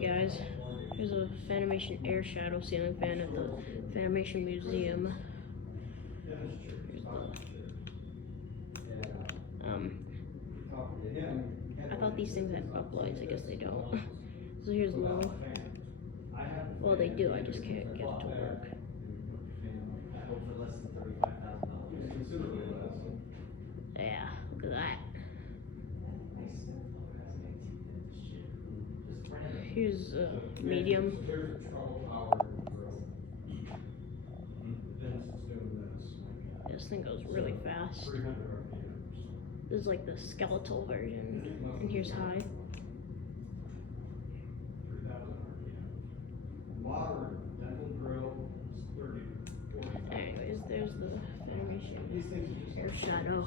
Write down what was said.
guys, here's a Fanimation air shadow ceiling fan at the Fanimation Museum. I thought these things had uplights, I guess they don't. So here's low. Well, they do, I just can't get it to work. Yeah, look at that. Here's medium. This thing goes really fast. This is like the skeletal version, and here's high. Anyways, there's the Fanimation air shadow.